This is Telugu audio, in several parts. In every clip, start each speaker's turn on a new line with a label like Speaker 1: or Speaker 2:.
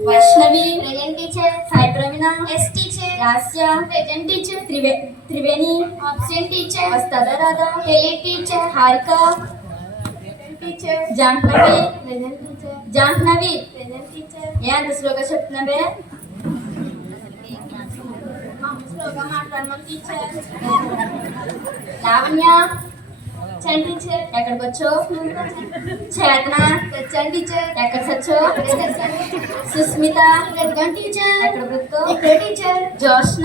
Speaker 1: Vaishnavi
Speaker 2: present teacher
Speaker 1: Sai Praveena
Speaker 2: yes teacher
Speaker 1: Lasya
Speaker 2: present teacher
Speaker 1: త్రివే Triveni
Speaker 2: absent teacher
Speaker 1: వస్తుందా రాధా
Speaker 2: heli teacher
Speaker 1: Harika
Speaker 2: teacher
Speaker 1: Jahnavi
Speaker 2: present teacher
Speaker 1: Jahnavi
Speaker 2: present teacher
Speaker 1: ఏ అంత స్లోగా చెప్తున్నావే
Speaker 2: స్లోగా మాట్లాడమని టీచర్
Speaker 1: లావణ్య
Speaker 2: చండి టీచర్
Speaker 1: ఎక్కడికి వచ్చో చేతన
Speaker 2: ప్రెజెంట్ టీచర్
Speaker 1: ఎక్కడ సచ్చో సుస్మిత
Speaker 2: టీచర్
Speaker 1: ఎక్కడ బ్రతుకో?
Speaker 2: ఇక్కడ టీచర్.
Speaker 1: జోష్న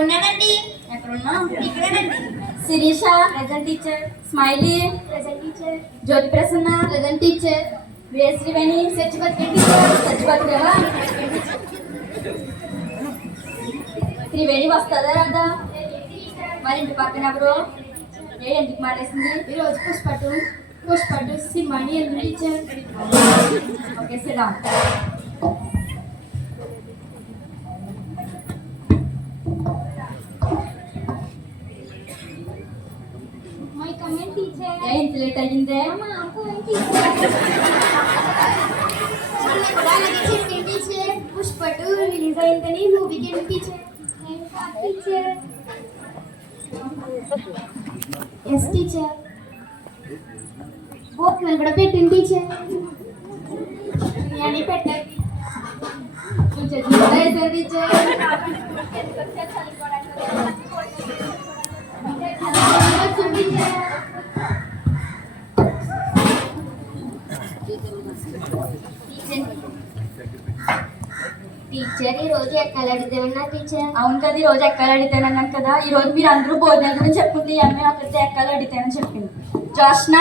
Speaker 2: ఉన్నాడండి
Speaker 1: ఎక్కడున్నా
Speaker 2: ఇక్కడేనండి.
Speaker 1: Sirisha. Present teacher Smiley.
Speaker 2: Present teacher
Speaker 1: Jyothi Prasanna.
Speaker 2: Present teacher
Speaker 1: వేశ్రీవేణి
Speaker 2: సచివత్రి టీచర్
Speaker 1: సచిపతిగా త్రివేణి వస్తుందా రాదా? మరి ఇంటి పక్కన ఎవరు? ఏ ఎందుకు మారేసింది
Speaker 2: ఈరోజు పుష్పటు పుష్పటు సినిమాని ఎందుకు టీచర్
Speaker 1: ఓకే సిరా
Speaker 2: మై కమెంట్ టీచర్
Speaker 1: ఏ ఇంత లేట్ అయ్యిందే
Speaker 2: టీచర్ పుష్పటు రిలీజ్ అయిందని మూవీకి వెళ్ళి టీచర్ టీచర్ ఎస్ టీచర్ భోజనాలు కూడా పెట్టింది టీచర్ బిర్యానీ పెట్టండి టీచర్ కూడా వేశారు టీచర్ టీచర్ టీచర్ ఈ రోజు ఎక్కడ అడిగితేమన్నా టీచర్
Speaker 1: అవును కదా ఈ రోజు ఎక్కాలి అడిగితేనన్నాను కదా ఈ రోజు మీరు అందరూ భోజనాల గురించి చెప్పుకుంటే ఈ అమ్మాయి అక్కడితే ఎక్కాలి అడిగితేనని చెప్పింది. జోష్న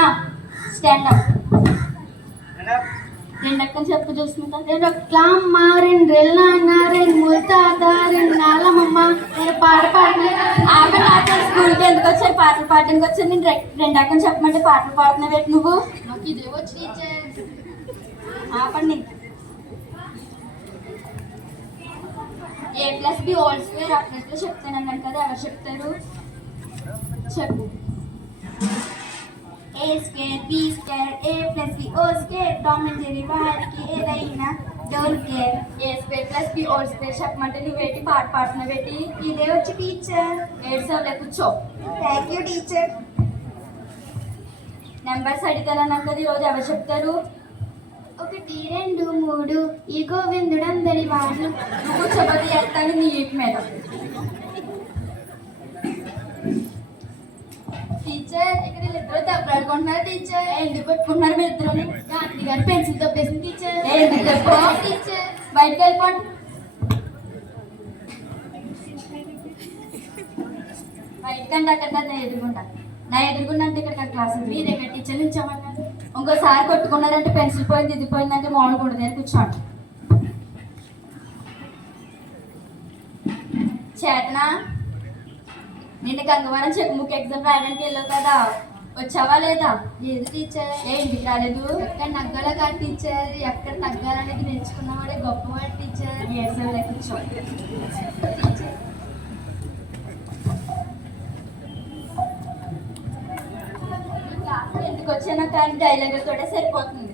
Speaker 1: స్టాండ్ అప్ రెండు అక్కని చెప్పు చూసుకుంటా
Speaker 2: రెండు ఒక్కమ్మ రెండు రెల్ల అన్న రెండు ముల్తాత రెండు నాలమమ్మ నేను పాట పాడిన?
Speaker 1: ఆమె నాకు స్కూల్కి ఎందుకు వచ్చారు? పాటలు పాడడానికి వచ్చారు. నేను రెండు అక్కని చెప్పమంటే పాటలు పాడుతున్నావు నువ్వు?
Speaker 2: నాకు ఇదే వచ్చి టీచర్
Speaker 1: ఆపండి. A plus B whole square ఆ ప్లస్లో చెప్తాను అన్నాను కదా ఎవరు చెప్తారు? చెప్పు. A square B square A plus B oh square జెరీ వారికి ఏదైనా care A square plus B whole square చెప్పమంటే నువ్వు ఏంటి? పాట పాడుతున్నావు ఏంటి
Speaker 2: ఇదే వచ్చి టీచర్
Speaker 1: ఏడ్సావులే కూర్చో.
Speaker 2: థ్యాంక్ యూ టీచర్
Speaker 1: నెంబర్స్ అడిగానన్నాను కదా ఈరోజు ఎవరు చెప్తారు?
Speaker 2: ఒకటి రెండు మూడు. ఈ గోవిందుడు అందరి వాడు
Speaker 1: నువ్వు కూర్చోబోతే ఎత్తాను నీ ఈపు మీద.
Speaker 2: టీచర్ ఇక్కడ ఇద్దరు దెబ్బలాడుకుంటున్నారు టీచర్
Speaker 1: ఎందుకు పెట్టుకుంటున్నారు మీరు ఇద్దరు?
Speaker 2: గాంధీ గారు పెన్సిల్ తప్పేసింది టీచర్
Speaker 1: ఎందుకు?
Speaker 2: టీచర్
Speaker 1: బయటకు వెళ్ళిపోండి. బయటకంటే అక్కడ నా ఎదురుగుండా. నా ఎదురుగుండా అంటే ఇక్కడ క్లాస్
Speaker 2: మీరే కదా టీచర్ నుంచోమన్నారు
Speaker 1: ఇంకోసారి కొట్టుకున్నారంటే పెన్సిల్ పోయింది ఇది పోయిందంటే మామూలుగా ఉండదు. నేను కూర్చోండి చేతన? నిన్న గంగవరం చెక్ బుక్ ఎగ్జామ్ రాయడానికి వెళ్ళావు కదా. వచ్చావా లేదా?
Speaker 2: లేదు టీచర్
Speaker 1: ఏ ఇంటికి రాలేదు?
Speaker 2: ఎక్కడ నగ్గాల కాదు టీచర్ ఎక్కడ తగ్గాలనేది నేర్చుకున్నవాడే గొప్పవాడు టీచర్
Speaker 1: ఏడ్చావులే కూర్చో ఈ ఎందుకు వచ్చానో కానీ డైలాగ్ తోటే సరిపోతుంది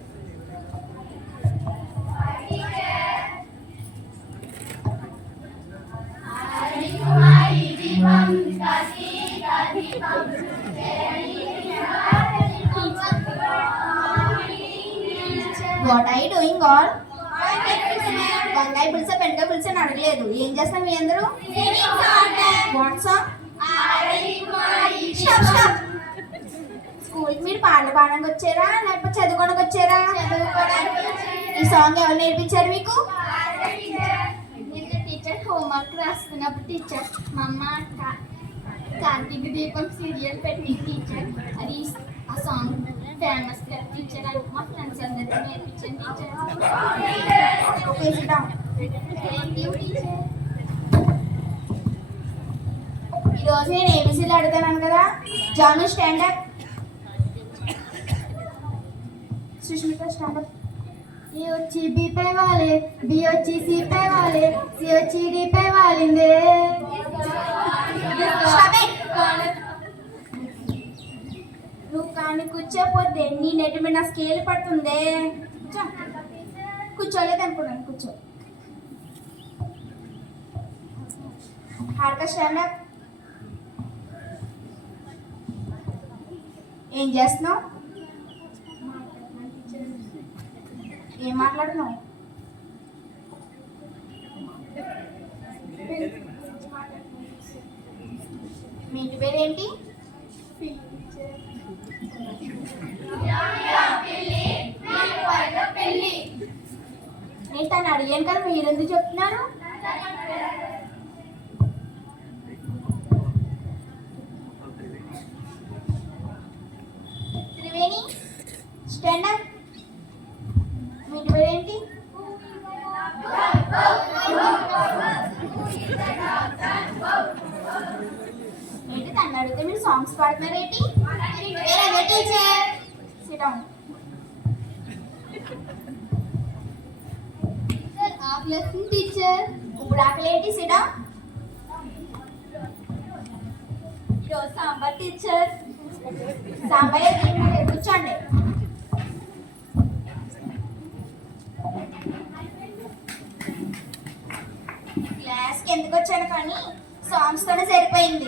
Speaker 2: వాట్ ఐ డూయింగ్ ఆల్ వంకాయ పులుస బెండకాయ పులుస అని అడగలేదు. ఏం చేస్తాం మీ అందరూ? వాట్ సాంగ్ స్టాప్ స్టాప్ స్కూల్కి మీరు పాటలు పాడడానికి వచ్చారా లేకపోతే చదువుకోవడానికి వచ్చారా ఈ సాంగ్ ఎవరు నేర్పించారు మీకు? టీచర్ హోంవర్క్ రాస్తున్నప్పుడు టీచర్ మా అమ్మ కార్తీక దీపం సీరియల్ పెట్టి టీచర్ అది ఆ సాంగ్ ఫేమస్ కదా టీచర్ అని మా ఫ్రెండ్స్ అందరికీ నేర్పించాను టీచర్ ఈరోజు నేను ఏబీసీలు అడుగుతాను కదా? Janu stand up Sushmita stand up. A వచ్చి బి పై వాలే బి వచ్చి సి పై వాలే సి వచ్చి డి పై వాలిందే. నువ్వు కానీ కూర్చోపోతే నీ నెట్ మీద నా స్కేల్ పడుతుందే.
Speaker 3: కూర్చోలేదు అనుకున్నాను కూర్చో. హార్క స్టాండప్. ఏం చేస్తున్నావు? ఏం మాట్లాడుతున్నావు? మీ ఇంటి పేరు ఏంటి నేను తను అడిగాను కదా మీరు ఎందుకు చెప్తున్నారు? త్రివేణి స్టాండ్ అప్ మీ ఇంటి పేరు ఏంటి ఏంటి అడిగితే మీరు సాంగ్స్ పాడుతున్నారు ఏంటి? వేరే
Speaker 2: సార్ ఆకలేస్తుంది టీచర్
Speaker 3: ఇప్పుడు ఏంటి? ఈరోజు సాంబార్ టీచర్ సాంబార్ కూర్చోండి. క్లాస్కి ఎందుకు వచ్చాను కానీ సాంగ్స్తోనే సరిపోయింది.